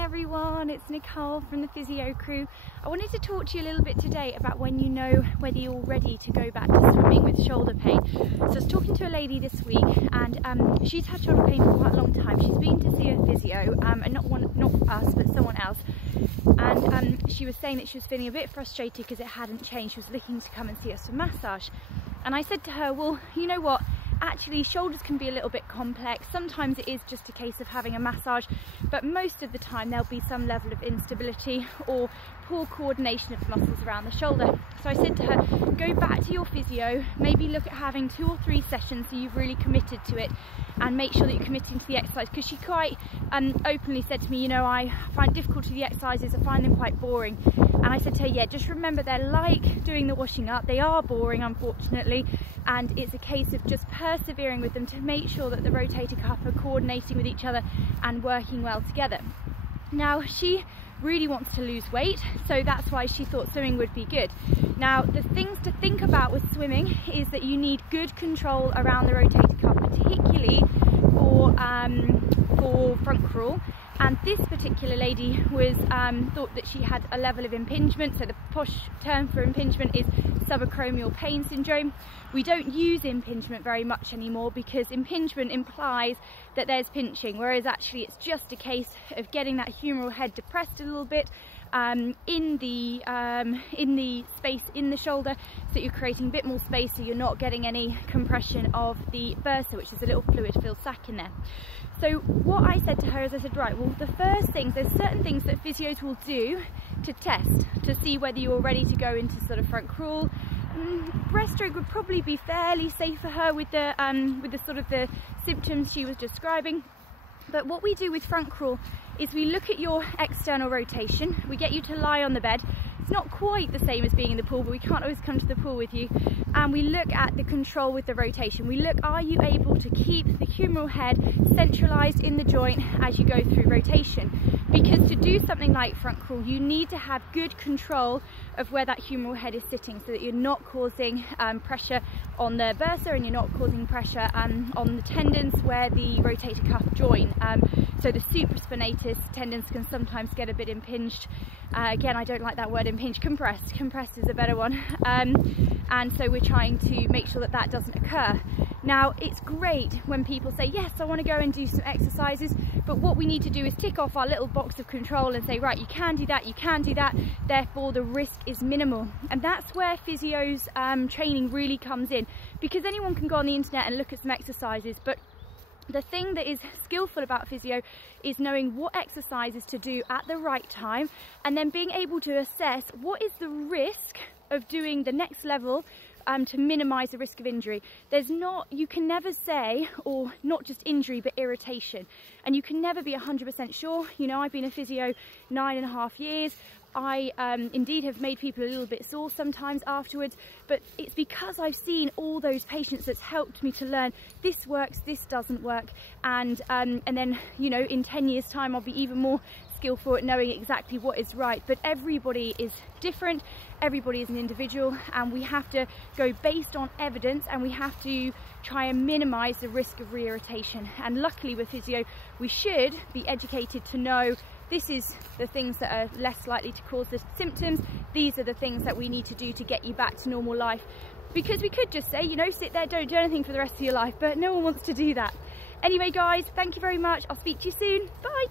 everyone, it's Nicole from the Physio Crew. I wanted to talk to you a little bit today about when you know whether you're ready to go back to swimming with shoulder pain. So I was talking to a lady this week and she's had shoulder pain for quite a long time. She's been to see a physio and not us but someone else, and she was saying that she was feeling a bit frustrated because it hadn't changed. She was looking to come and see us for massage, and I said to her, well, you know what, actually shoulders can be a little bit complex. Sometimes it is just a case of having a massage, but most of the time there'll be some level of instability or poor coordination of the muscles around the shoulder. So I said to her, go back to your physio, maybe look at having 2 or 3 sessions so you've really committed to it, and make sure that you're committing to the exercise, because she quite openly said to me, you know, I find difficulty the exercises, I find them quite boring. And I said to her, yeah, just remember they're like doing the washing up, they are boring unfortunately, and it's a case of just persevering with them to make sure that the rotator cuff are coordinating with each other and working well together. Now she really wants to lose weight, so that's why she thought swimming would be good. Now the things to think about with swimming is that you need good control around the rotator cuff, particularly for front crawl. And this particular lady was thought that she had a level of impingement, so the posh term for impingement is subacromial pain syndrome. We don't use impingement very much anymore because impingement implies that there's pinching, whereas actually it's just a case of getting that humeral head depressed a little bit in the space in the shoulder, so that you're creating a bit more space so you're not getting any compression of the bursa, which is a little fluid filled sac in there. So what I said to her is, I said, right, well, the first things, there's certain things that physios will do to test, to see whether you're ready to go into sort of front crawl. Breaststroke would probably be fairly safe for her with the sort of the symptoms she was describing. But what we do with front crawl is we look at your external rotation, we get you to lie on the bed. It's not quite the same as being in the pool, but we can't always come to the pool with you. And we look at the control with the rotation. We look, are you able to keep the humeral head centralized in the joint as you go through rotation? Because to do something like front crawl, you need to have good control of where that humeral head is sitting, so that you're not causing pressure on the bursa and you're not causing pressure on the tendons where the rotator cuff join. So the supraspinatus tendons can sometimes get a bit impinged. Again, I don't like that word impinged, compressed. Compressed is a better one. And so we're trying to make sure that that doesn't occur. Now, it's great when people say, yes, I want to go and do some exercises, but what we need to do is tick off our little box of control and say, right, you can do that, therefore the risk is minimal. And that's where physio's training really comes in, because anyone can go on the internet and look at some exercises, but the thing that is skillful about physio is knowing what exercises to do at the right time, and then being able to assess what is the risk of doing the next level to minimise the risk of injury. You can never say, or not just injury, but irritation. And you can never be 100% sure. You know, I've been a physio 9.5 years. I indeed have made people a little bit sore sometimes afterwards, but it's because I've seen all those patients that's helped me to learn this works, this doesn't work, and then, you know, in 10 years time I'll be even more skillful at knowing exactly what is right. But everybody is different, everybody is an individual, and we have to go based on evidence, and we have to try and minimize the risk of re-irritation. And luckily with physio we should be educated to know this is the things that are less likely to cause the symptoms, these are the things that we need to do to get you back to normal life. Because we could just say, you know, sit there, don't do anything for the rest of your life, but no one wants to do that. Anyway guys, thank you very much, I'll speak to you soon, bye!